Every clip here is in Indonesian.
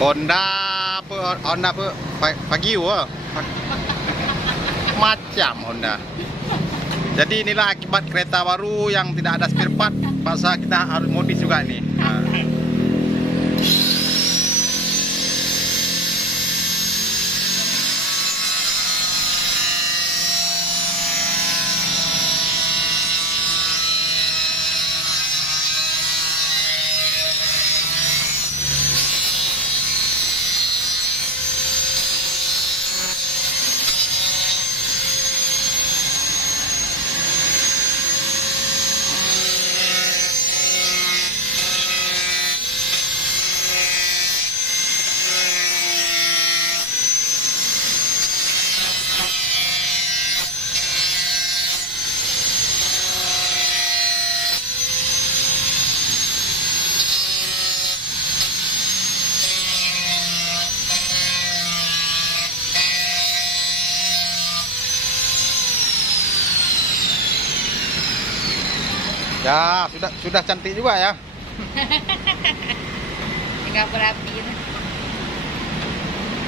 Honda apa pagi wah. Macam Honda. Jadi inilah akibat kereta baru yang tidak ada spare part. Paksa kita harus modif juga nih. Nah. Ya, sudah cantik juga ya. Tinggal berapi.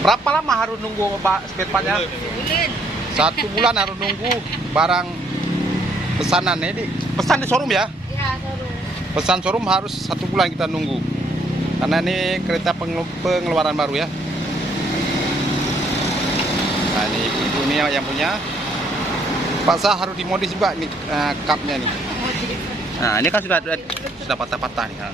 Berapa lama harus nunggu spare partnya? Bulan. 1 bulan harus nunggu barang pesanan ini. Pesan di showroom ya? Ya, seru. Pesan showroom harus 1 bulan kita nunggu. Karena ini kereta pengeluaran baru ya. Nah, ini yang punya. Paksa harus dimodif juga nih cupnya nih. Nah, ini kan sudah patah-patah nih. Nah.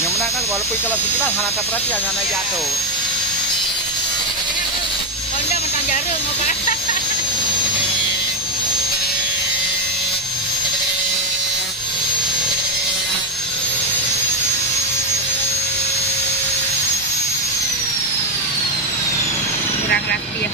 Yang menang kan walaupun kalau pikiran hanya perhatian hanya jatuh. Honda mentang jarum apa? Kurang rapi ya.